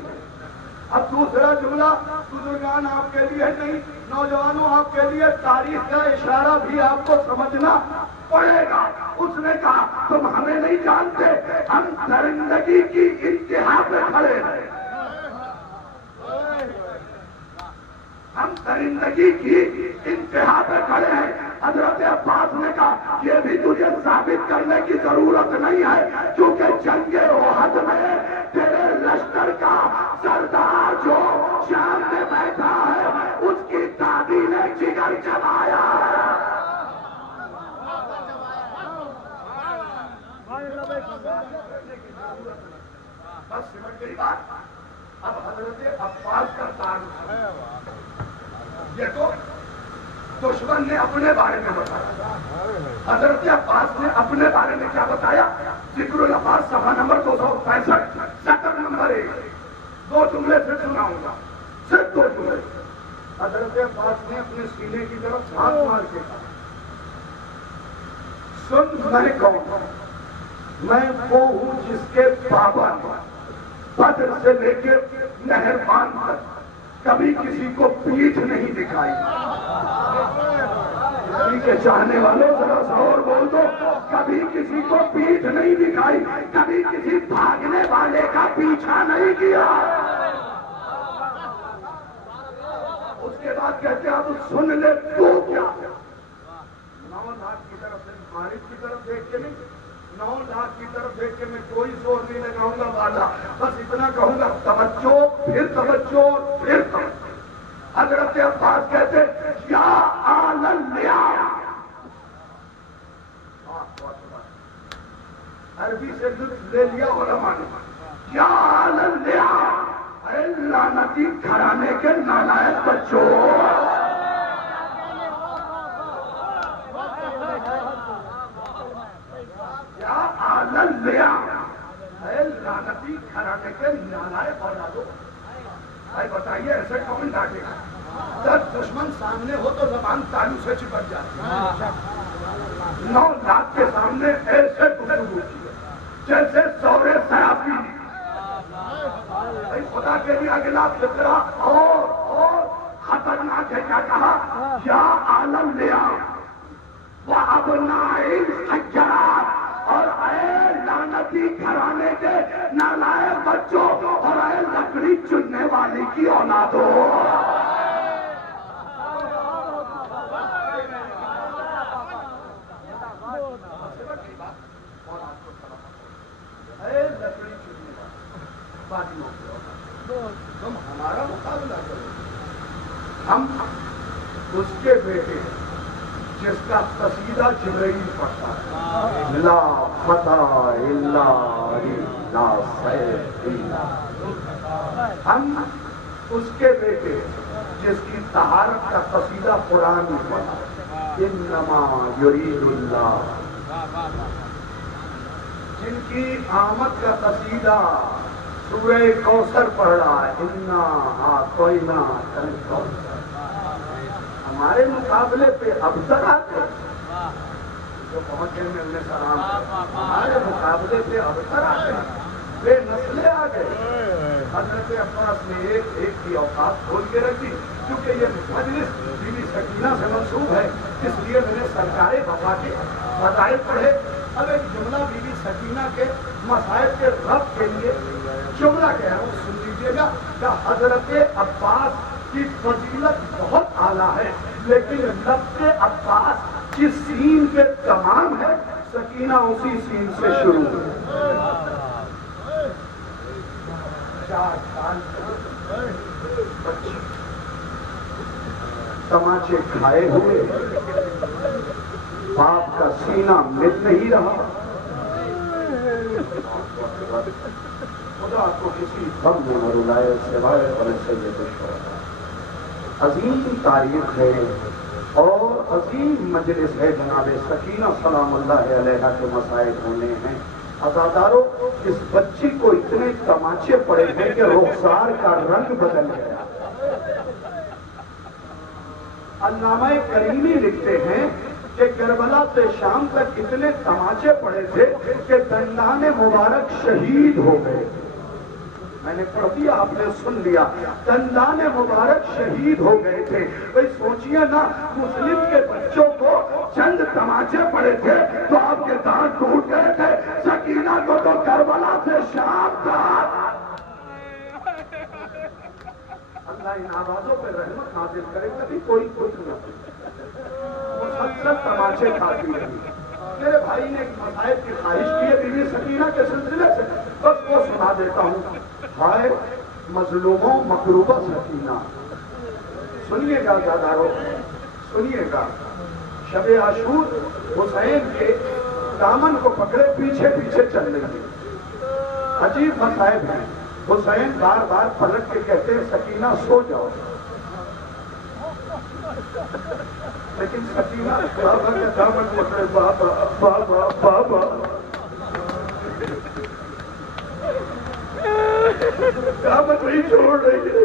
اب دوسرا جملہ بزرگان آپ کے لیے نہیں، نوجوانوں آپ کے لیے تاریخ کا اشارہ بھی آپ کو سمجھنا پڑے گا۔ اس نے کہا تم ہمیں نہیں جانتے، ہم درندگی کی انتہا پہ کھڑے ہیں، ہم درندگی کی انتہا پہ کھڑے ہیں۔ حضرت عباس نے کہا یہ بھی تجھے ثابت کرنے کی ضرورت نہیں ہے، کیونکہ جنگ احد میں تیرے لشکر کا سردار جو شام میں بیٹھا ہے اس کی دادی نے جگر جمایا ہے۔ بس سمجھ گئی بات۔ اب حضرت عباس کا تعلق یہ تو دشمن نے اپنے بارے میں بتایا، حضرت عباس نے اپنے بارے میں کیا بتایا؟ ذکر العباس صفحہ نمبر 265 سطر نمبر 1، 2 جملے سے سناؤں گا، صرف 2 جملے۔ حضرت عباس نے اپنے سینے کی طرف ہاتھ مار کے کہا سن میں کون ہوں؟ میں وہ ہوں جس کے بابا نے بدر سے لے کے نہروان تک کبھی کسی کو پیٹھ نہیں دکھائی۔ نبی کے چاہنے والوں ذرا سا اور بول دو، کبھی کسی کو پیٹھ نہیں دکھائی، کبھی کسی بھاگنے والے کا پیچھا نہیں کیا۔ اس کے بعد کہتے ہیں اب سن لے تو کیا؟ 9 لاکھ کی طرف سے مالک کی طرف دیکھ کے نہیں، 9 لاکھ کی طرف دیکھ کے میں کوئی زور نہیں لگاؤں گا والا، بس اتنا کہوں گا توجہ، پھر توجہ، پھر توجہ۔ حضرت عباس کہتے یا آل اللیاء، عربی سے لطف لے لیا علماء نے، یا آل اللیاء، اے لعنتی گھرانے کے نالائق بچوں، یا آل اللیاء، اے لعنتی گھرانے کے نالائق اولادوں۔ بھائی بتائیے ایسے کون ڈانٹے گا؟ جب دشمن سامنے ہو تو زبان تالو سے چپک جاتی ہے۔ 9 لاکھ کے سامنے ایسے گفتگو کی ہے جیسے سورے سیافی۔ بھائی خدا کے لیے اگلا فکرہ اور خطرناک ہے، کیا کہا؟ یا آل اللیاء وابناء الحجرات، اور اے لعنتی گھرانے کے نالائق بچوں، اور اے لکڑی چننے والی کی اولادوں۔ اے لکڑی چننے والی تم ہمارا مقابلہ کرو، ہم اس کے بیٹے جس کا قصیدہ جبرائیل پڑھتا ہے، لا فتح الا لا سیف الا، ہم اس کے بیٹے جس کی طہارت کا قصیدہ قرآن میں پڑھا، انما یرید اللہ، جن کی آمد کا قصیدہ سورہ کوثر پڑھ رہا ہے، انا اعطینا الکوثر، ہمارے مقابلے پہ ابتر آتے جو پہنچے میں انہیں سلام، ہمارے مقابلے پہ ابتر آتے بے نسلیں آ گئے۔ حضرت عباس نے ایک کی اوقات کھول کے رکھی، کیونکہ یہ مجلس بی بی سکینہ سے منسوب ہے، اس لیے میں نے سرکار وفا کے فضائل پڑھے۔ اب ایک جملہ بی بی سکینہ کے مسائل کے ربط کے لیے جملہ کہہ رہا ہوں، سن لیجیے گا کہ حضرت عباس کی فضیلت بہت اعلیٰ ہے، لیکن لفظ عباس جس سین پہ تمام ہے، سکینہ اسی سین سے شروع ہے۔ 4 سال بچی تماچے کھائے ہوئے، باپ کا سینہ مل نہیں رہا، خدا کو کسی غم میں نہ رلائے سوائے بن سید الشہداء۔ عظیم تاریخ ہے اور عظیم مجلس ہے جناب سکینہ سلام اللہ علیہا کے مصائب ہونے ہیں۔ عزادارو، اس بچی کو اتنے تماچے پڑے ہیں کہ رخسار کا رنگ بدل گیا۔ علامہ کریمی لکھتے ہیں کہ کربلا سے شام تک اتنے تماچے پڑے تھے کہ دندان مبارک شہید ہو گئے۔ میں نے پڑھ دیا، آپ نے سن لیا، دندان مبارک شہید ہو گئے تھے۔ بھئی سوچئے نا، مسلم کے بچوں کو چند تماچے پڑے تھے تو آپ کے دانت ٹوٹ گئے تھے، سکینہ کو تو کربلا سے شام تک۔ اللہ ان آوازوں پہ رحمت نازل کرے، کبھی کوئی کچھ نہ مسلسل تماچے کھاتی رہی۔ میرے بھائی نے ایک مسائل کی خواہش کی ہے بیوی سکینہ کے سلسلے سے، بس وہ سنا دیتا ہوں۔ ہائے مظلوموں مکروبہ سکینہ، سنیے گا زادارو، سنیے گا۔ شب عاشور حسین کے دامن کو پکڑے پیچھے پیچھے چل رہی ہے۔ عجیب مسائل ہیں۔ حسین بار بار پلٹ کے کہتے ہیں سکینہ سو جاؤ، لیکن سکینہ بابا کے دامن پکڑے، بابا بابا بابا، دامن نہیں چھوڑ رہی ہے۔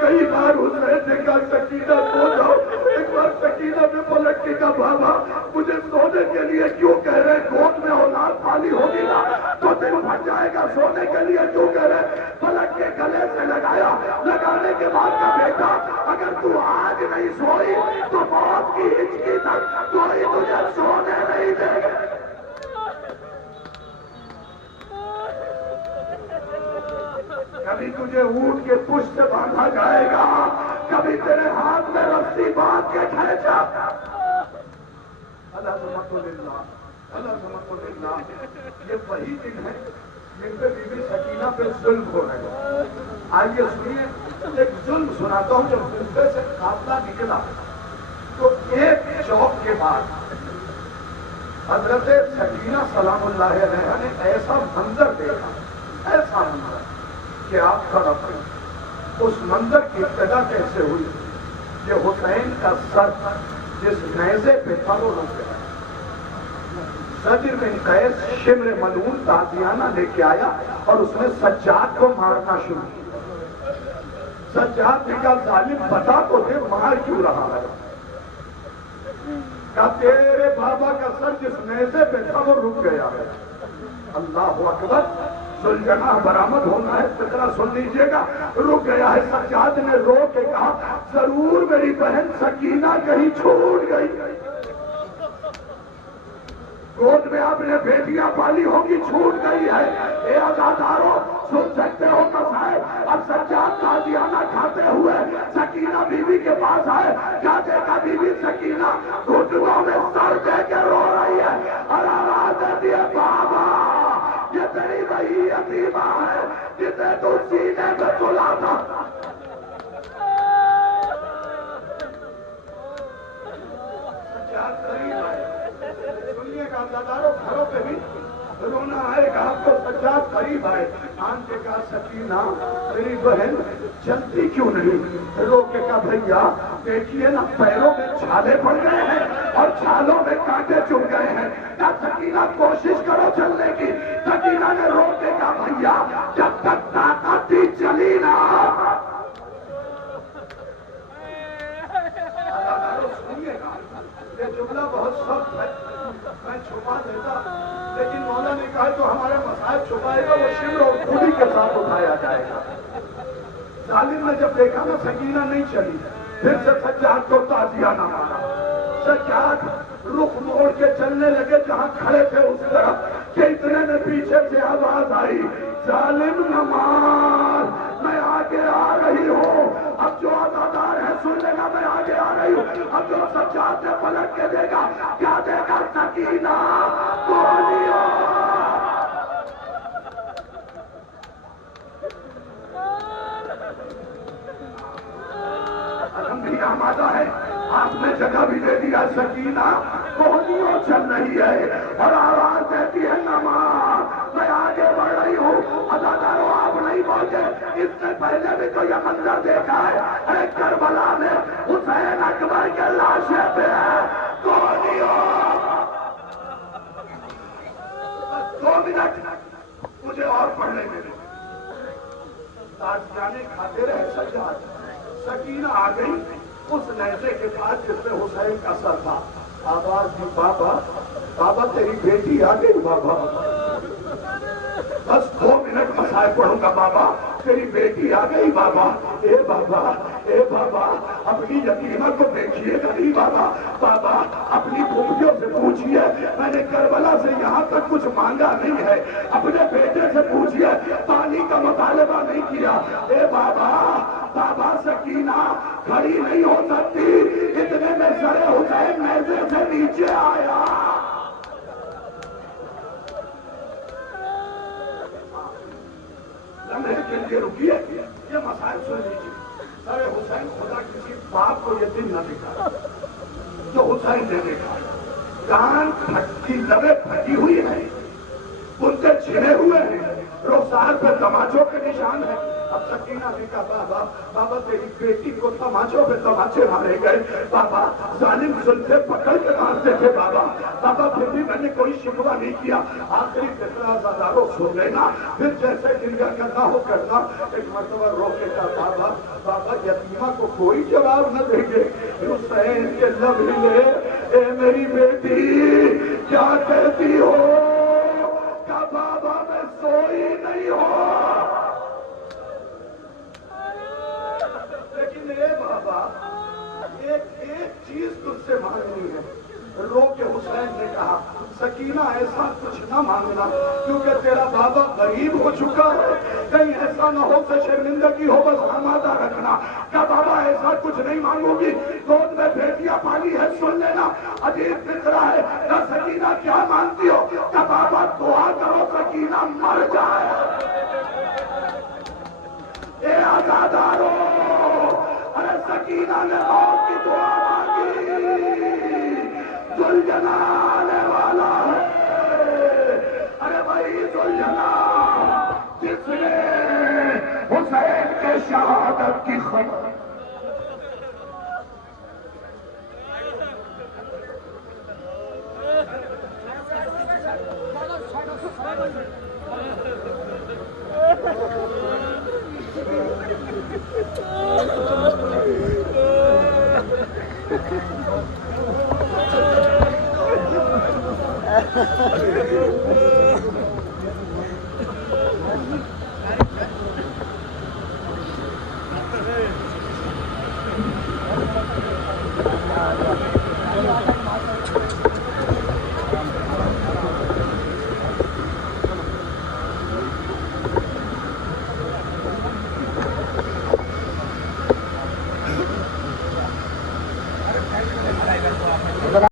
کئی بار حسین نے کہا سکینہ سو جاؤ، ایک بار سکینہ نے پلٹ کے کہا بابا مجھے سونے کے لیے کیوں کہہ رہے، گود میں اولاد پالی ہوگی نا تو دل پھٹ جائے گا، سونے کے لیے کیوں کہہ رہے۔ پلٹ کے گلے سے لگایا، لگانے کے بعد کا بیٹا اگر تو آج نہیں سوئی تو موت کی ہچکی تک کوئی تجھے سونے نہیں دے گا۔ کبھی تجھے اونٹ کے پشت سے باندھا جائے گا، کبھی تیرے ہاتھ میں رسی باندھ کے کھینچا۔ الحمد للہ، الحمد للہ، یہ وہی دن ہے جن پہ بی بی سکینہ پہ ظلم ہو رہے ہیں۔ آئیے سنیے، ایک ظلم سناتا ہوں۔ جب کوفے سے قافلہ نکلا تو ایک چوک کے بعد حضرت سکینہ سلام اللہ علیہا نے ایسا منظر دیکھا، ایسا منظر کہ آپ کا رب۔ اس منظر کی ابتدا کیسے ہوئی کہ حسین کا سر جس نیزے پہ تھا وہ رک گیا۔ زجر بن قیس شمر ملعون تازیانہ لے کے آیا اور اس نے سجاد کو مارنا شروع کیا۔ سجاد نے کہا ظالم بتا تو دے مار کیوں رہا ہے؟ کہا تیرے بابا کا سر جس نیزے پہ تھا وہ رک گیا ہے۔ اللہ اکبر، ذوالجناح برآمد ہونا ہے، فکرہ سن لیجئے گا۔ رک گیا ہے۔ سجاد نے رو کے کہا ضرور میری بہن سکینہ کہیں چھوٹ گئی، گود میں آپ نے بیٹیاں پالی ہوگی، چھوٹ گئی ہے۔ اے عزادارو، سن سکتے ہو مسائل۔ اب سجاد تازیانہ کھاتے ہوئے سکینہ بی بی کے پاس آئے، کیا دیکھا بی بی سکینہ گھٹنوں میں سر دے کے رو رہی ہے اور آواز دیتی ہے بابا یہ تیری وہی یتیمہ ہے جسے تو سینے میں سلا تھا۔ سجاد قریب آئے، سنیے گا عزادارو، گھروں پہ بھی رونا آئے گا آپ کو۔ سجاد قریب آئے، آن کے کہا سکینہ میری بہن جلدی کیوں نہیں؟ رو کے کہا بھیا دیکھیے نا پیروں میں چھالے پڑ گئے ہیں اور چھالوں میں کانٹے چبھ گئے ہیں۔ کہا سکینہ کوشش کرو چلنے کی۔ سکینہ نے رو کے کہا بھیا جب تک طاقت تھی چلی نا۔ سنیے گا، یہ جملہ بہت سخت ہے، میں چھپا دیتا، لیکن مولا نے کہا تو ہمارے مسائل چھپائے گا وہ شمر اور خودی کے ساتھ اٹھایا جائے گا۔ ظالم نے جب دیکھا نا سکینہ نہیں چلی، پھر سے سجاد کو تازیانہ مارا۔ سجاد رخ موڑ کے چلنے لگے جہاں کھڑے تھے اس طرف کہ اتنے میں پیچھے سے آواز آئی ظالم نہ مار، میں آگے آ رہی ہوں۔ اب جو عزادار ہے سن لینا، میں آگے آ رہی ہوں۔ اب جو سجاد نے پلٹ کے دیکھا، کیا دیکھا؟ سکینہ گولیاں۔ ہم بھی آمادہ ہے، آپ نے جگہ بھی دے دیا۔ سکینہ کوہنیوں چل رہی ہے اور آواز دیتی ہے نہ مار، میں آگے بڑھ رہی ہوں، اداکاروں آپ نہیں پہنچے، اس سے پہلے بھی تو یہ منظر دیکھا ہے، ارے کربلا میں حسین اکبر کے لاشیں پہ ہے، کون ہو؟ 2 منٹ مجھے اور پڑھنے میں تاجیانے کھاتے رہے سجاد، سکینہ آ گئی اس نیزے کے پاس جس میں حسین کا سر تھا، آواز دی بابا بابا تیری بیٹی آ گئی بابا، بس 2 منٹ مسائل پڑھوں گا بابا، تیری بیٹی آ گئی بابا، اے بابا اے بابا اپنی یتیمہ کو دیکھیے گا نہیں بابا، بابا اپنی پھوپھیوں سے پوچھئے میں نے کربلا سے یہاں تک کچھ مانگا نہیں ہے، اپنے بیٹے سے پوچھئے پانی کا مطالبہ نہیں کیا، اے بابا بابا سکینہ کھڑی نہیں ہو سکتی، اتنے میں سر حسین نیزے سے نیچے آیا۔ لمحے کے لیے رکیے، یہ مسائل سن لیجیے۔ سر حسین خدا کسی باپ کو یہ دن نہ دکھا جو حسین نے دیکھا، کان پھٹی لبیں پھٹی ہوئی ہیں، کنتے چھنے ہوئے ہیں، رخسار پہ تماچوں کے نشان ہیں۔ اب سکینہ نے کہا بابا بابا تیری بیٹی کو تماچوں پہ تماچے مارے گئے، بابا ظالم زلفے پکڑ کے مارتے تھے بابا، بابا پھر بھی میں نے کوئی شکوہ نہیں کیا، آخری فطرہ زاداروں سو لینا، پھر جیسے گریا کرنا ہو کرنا، ایک مرتبہ رو کے کہا بابا بابا یتیمہ کو کوئی جواب نہ دیں گے، حسین کے لب ہلے، اے میری بیٹی کیا کہتی ہو؟ کہا بابا میں سوئی نہیں ہوں، لیکن اے بابا ایک چیز تجھ سے مانگنی ہے۔ رو کے حسین نے کہا سکینہ ایسا کچھ نہ مانگنا، کیونکہ تیرا بابا غریب ہو چکا ہے، کہیں ایسا نہ ہو کہ شرمندگی ہو، بس آمادہ رکھنا۔ کیا بابا ایسا کچھ نہیں مانگوں گی، گود میں بیٹیاں پالی ہے، سن لینا عجیب فکرہ ہے۔ کیا سکینہ کیا مانتی ہو؟ کیا بابا دعا کرو سکینہ مر جائے۔ اے آزادارو ارے سکینہ نے موت کی دعا مانگی، ذوالجلال آنے والا ہے، ارے وہی ذوالجلال جس نے حسین کے شہادت کی خبر